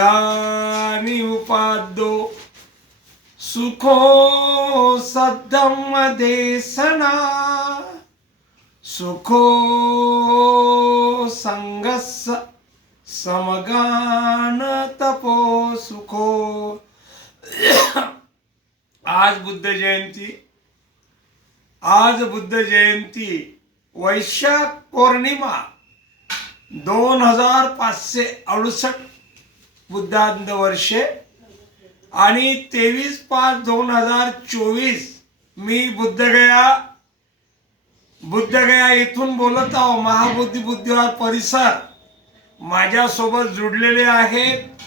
बुद्धानि उपाद्यो सुखो सद्धम्म देशना सुखो संगस समगान तपो सुखो। आज बुद्ध जयंती वैशाख पौर्णिमा 2568 बुद्धांत वर्षे आणि 23/5/2024 मी बुद्धगया इथून बोलत आहो। महाबोधी बुद्धिवार परिसर माझ्यासोबत जुडलेले आहेत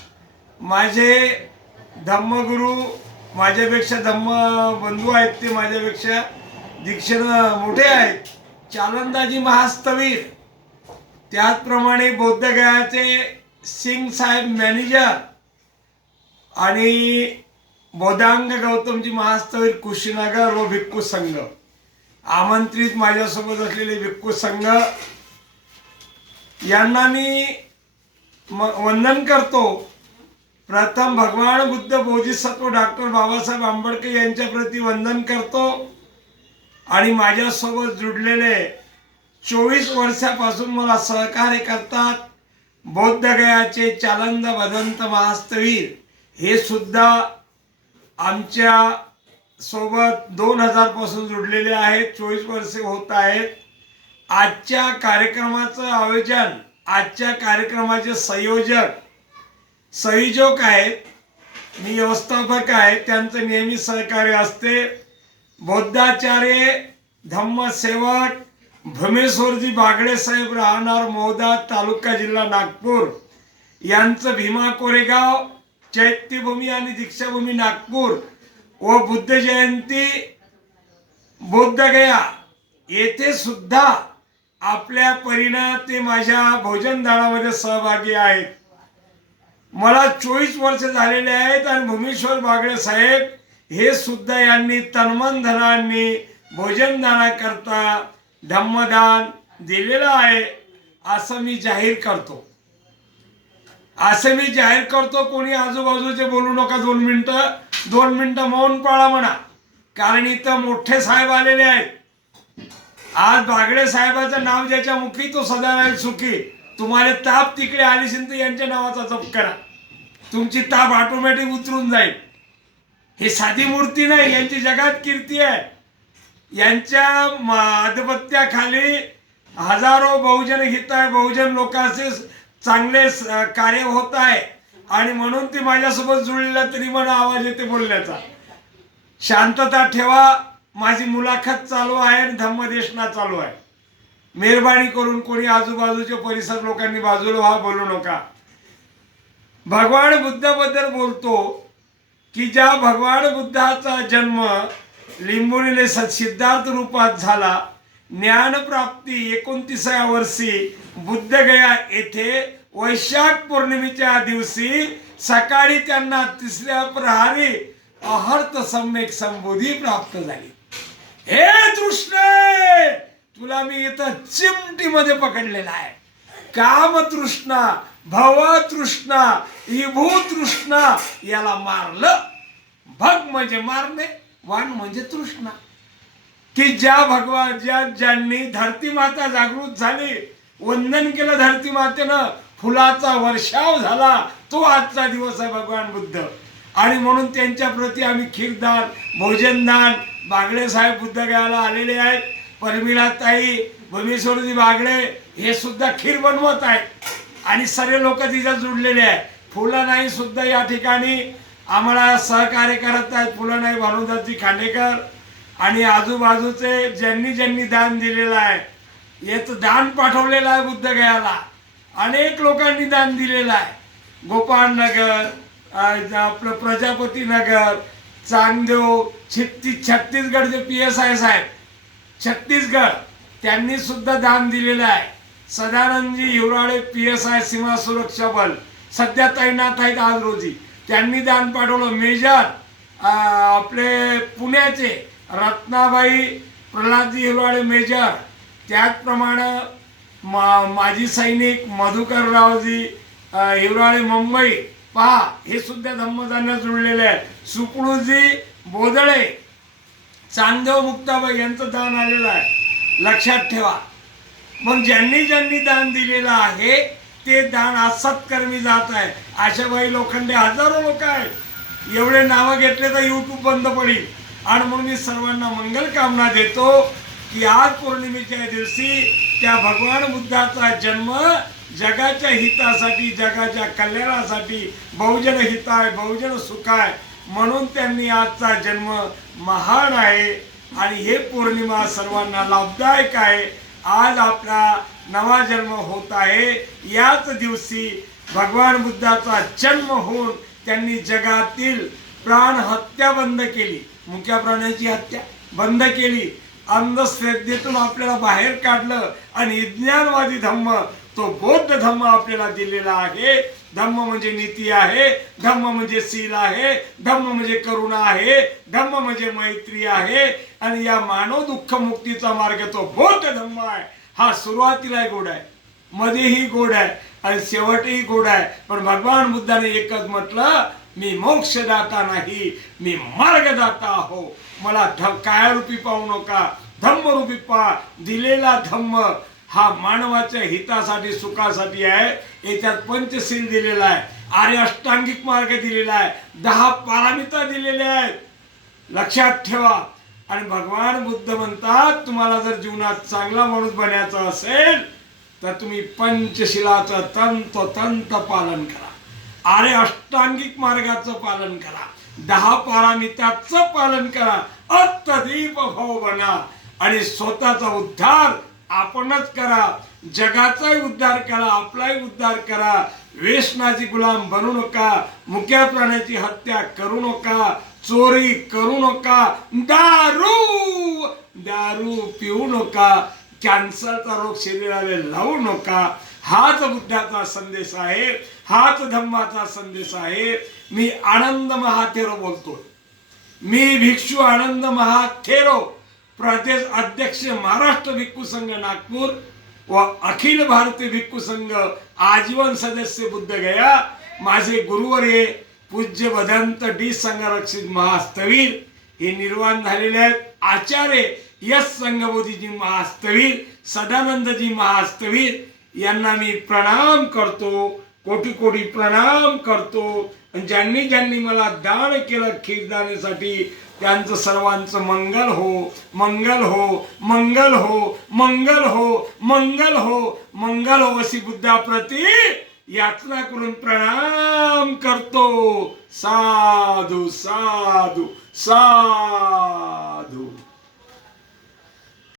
माझे धम्मगुरू, माझ्यापेक्षा धम्म बंधू आहेत, ते माझ्यापेक्षा दीक्षेनं मोठे आहेत, चालंदाजी महास्तवीर, त्याचप्रमाणे बोधगयाचे सिंग साहेब मॅनेजर आणि बोधांग गौतमजी महास्तवीर कुशीनगर व भिक्खू संघ आमंत्रित माझ्यासोबत असलेले भिक्खू संघ यांना मी वंदन करतो। प्रथम भगवान बुद्ध बोधिसत्व डॉक्टर बाबासाहेब आंबेडकर यांच्या प्रती वंदन करतो आणि माझ्यासोबत जुडलेले 24 वर्षापासून मला सहकार्य करतात बोधगयाचे चालंद भदंत महास्तवीर, हे सुद्धा आमच्या सोबत 2000 पासून जुडलेले आहेत, 24 वर्षे होत आहेत। आजच्या कार्यक्रमाचं आयोजन, आजच्या कार्यक्रमाचे संयोजक आहेत, मी व्यवस्थापक आहे, त्यांचं नेहमी सहकार्य असते बौद्धाचार्य धम्मसेवक भूमेश्वरजी बागडे साहेब, राहणार मौदा, तालुका जिल्हा नागपूर, यांचं भीमा कोरेगाव चैत्यभूमी आणि दीक्षाभूमी नागपूर व बुद्ध जयंती बोधगया येथे सुद्धा आपल्या परीनं ते माझ्या भोजनदानामध्ये सहभागी आहेत। मला 24 वर्ष झालेले आहेत आणि भूमेश्वर बागडे साहेब हे सुद्धा यांनी तन्मन धनांनी भोजनदाना करता धम्मदान दिलेलं आहे असं मी जाहीर करतो। कोणी आजूबाजूचे बोलू नका, 2 मिनिटं मौन पाळा म्हणा, कारण इथं मोठे साहेब आलेले आहेत। आज बागडे साहेबाचं नाव ज्याच्या मुखी तो सदा राहील सुखी। तुम्हाला ताप तिकडे आली असेल तर यांच्या नावाचा जप करा, तुमची ताप ऑटोमॅटिक उतरून जाईल। ही साधी मूर्ती नाही, यांची जगात कीर्ती आहे। यांच्या आधिपत्याखाली हजारो बहुजन हित आहे, बहुजन लोकांचे चांगले कार्य होत आहे आणि म्हणून ती माझ्यासोबत जुळलेला तरी मला आवाज येते बोलण्याचा। शांतता ठेवा, माझी मुलाखत चालू आहे, धम्मदेशना चालू आहे। मेहरबानी करून कोणी आजूबाजूच्या परिसर लोकांनी बाजूला व्हा, बोलू नका। भगवान बुद्धाबद्दल बोलतो की ज्या भगवान बुद्धाचा जन्म लिंबोनीले सिद्धार्थ रूपात झाला, ज्ञानप्राप्ती 29व्या वर्षी बुद्धगया येथे वैशाख पौर्णिमेच्या दिवशी सकाळी त्यांना 3ऱ्या प्रहरी अहर्त सम्यक संबोधी प्राप्त झाली। हे तृष्णे, तुला मी इथं चिमटीमध्ये पकडलेला आहे। काम तृष्णा, भव तृष्णा, इभू तृष्णा याला मारलं। भग म्हणजे मारणे, वाण म्हणजे तृष्णा। की ज्यांनी धरती माता जागृत झाली, वंदन केलं धरती मातेनं, फुलाचा वर्षाव झाला, तो आजचा दिवस आहे भगवान बुद्ध। आणि म्हणून त्यांच्या प्रती आम्ही खीरदान, भोजनदान, बागडे साहेब बुद्धगयाला आलेले आहेत, परमिला ताई, भूमेश्वरजी बागडे हे सुद्धा खीर बनवत आहेत आणि सर्व लोक तिथे जुडलेले आहेत। फुलं नाही सुद्धा या ठिकाणी आम्हाला सहकार्य करत आहेत, फुलं नाही भानुदासजी खांडेकर आणि आजूबाजूचे ज्यांनी दान दिलेलं आहे, याचं दान पाठवलेलं आहे बुद्धगयाला, अनेक लोकांनी दान दिलेलं आहे। गोपाळनगर, आपलं प्रजापती नगर, चांगदेव, छत्तीसगडचे PSI साहेब छत्तीसगड, त्यांनी सुद्धा दान दिलेलं आहे। सदानंदजी हिवराळे PSI सीमा सुरक्षा बल सध्या तैनात आहेत आज रोजी, त्यांनी दान पाठवलं। मेजर आपले पुण्याचे रत्नाबाई प्रल्हादजी हिवराळे मेजर, त्याचप्रमाणे माजी सैनिक मधुकररावजी हिवराळे मुंबई, पहा हे सुद्धा धम्मदानात जुळलेले आहे. सुकुळूजी बोदळे, चांगदेव मुक्ताबाई यांचं दान आलेलं आहे, लक्षात ठेवा. मग ज्यांनी ज्यांनी दान दिलेलं आहे ते दान असत्कर्मी जात आहे. आशाबाई लोखंडे, हजारो लोक आहेत. एवढे नावं घेतले तर यूट्यूब बंद पडेल. आणि म्हणून मी सर्वांना मंगल कामना देतो की आज पौर्णिमेच्या दिवशी त्या भगवान बुद्धाचा जन्म जगाच्या हितासाठी, जगाच्या कल्याणासाठी, बहुजन हिताय बहुजन सुखाय म्हणून त्यांनी आजचा जन्म महान आहे. आणि हे पौर्णिमा सर्वांना लाभदायक आहे. आज आपला नवा जन्म होत आहे. याच दिवशी भगवान बुद्धाचा जन्म होऊन त्यांनी जगातील प्राण हत्या बंद केली, मुक्या प्राण्याची हत्या बंद केली, अंधश्रद्धेतून आपल्याला बाहेर काढलं आणि विज्ञानवादी धम्म, तो बौद्ध धम्म आपल्याला दिलेला आहे. धम्म म्हणजे नीती आहे, धम्म म्हणजे शील आहे, धम्म म्हणजे करुणा आहे, धम्म म्हणजे मैत्री आहे. आणि या मानव दुःख मुक्तीचा मार्ग तो बौद्ध धम्म आहे. हा सुरुवातीला गोड आहे, मध्येही गोड आहे आणि शेवटही गोड आहे. पण भगवान बुद्धाने एकच म्हटलं, मी मोक्षदाता नाही, मी मार्गदाता हो. मला कायारूपी पाहू नका, धम्मरूपी पहा. दिलेला धम्म हा मानवाच्या हितासाठी सुखासाठी आहे. याच्यात पंचशील दिलेला आहे, आर्य अष्टांगिक मार्ग दिलेला आहे, 10 पारमिता दिलेल्या आहेत, लक्षात ठेवा. आणि भगवान बुद्ध म्हणतात, तुम्हाला जर जीवनात चांगला माणूस बनायचा असेल तर तुम्ही पंचशिलाचं तंतोतंत पालन करा, आर्य अष्टांगिक मार्गाचं पालन करा, 10 पारमिताचं पालन करा, अत्तदीप भाव बना आणि स्वतःचा उद्धार आपणच करा, जगाचाही उद्धार करा, आपलाही उद्धार करा. व्यसनाची गुलाम बनू नका, मुक्या प्राण्याची हत्या करू नका, चोरी करू नका, दारू पिऊ नका, कॅन्सरचा रोग शरीराला लावू नका. हाच बुद्धाचा संदेश आहे, हाच धम्माचा संदेश आहे. मी आनंद महाथेरो बोलतो, मी भिक्षू आनंद महाथेरो, प्रदेश अध्यक्ष महाराष्ट्र भिक्खू संघ नागपूर व अखिल भारतीय भिक्खू संघ आजीवन सदस्य बुद्ध गया. माझे गुरुवर्य पूज्य भदंत डी संघरक्षित महास्थवीर हे निर्वाण झालेले आहेत. आचार्य यश संघबोधीजी महास्थवीर, सदानंदजी महास्थवीर यांना मी प्रणाम करतो, कोटी कोटी प्रणाम करतो. ज्यांनी ज्यांनी मला दान केलं खीरदानेसाठी त्यांचं सर्वांचं मंगल हो, मंगल हो, मंगल हो, मंगल हो, मंगल हो, मंगल हो अशी बुद्धाप्रती याचना करून प्रणाम करतो. साधू साधू साधू.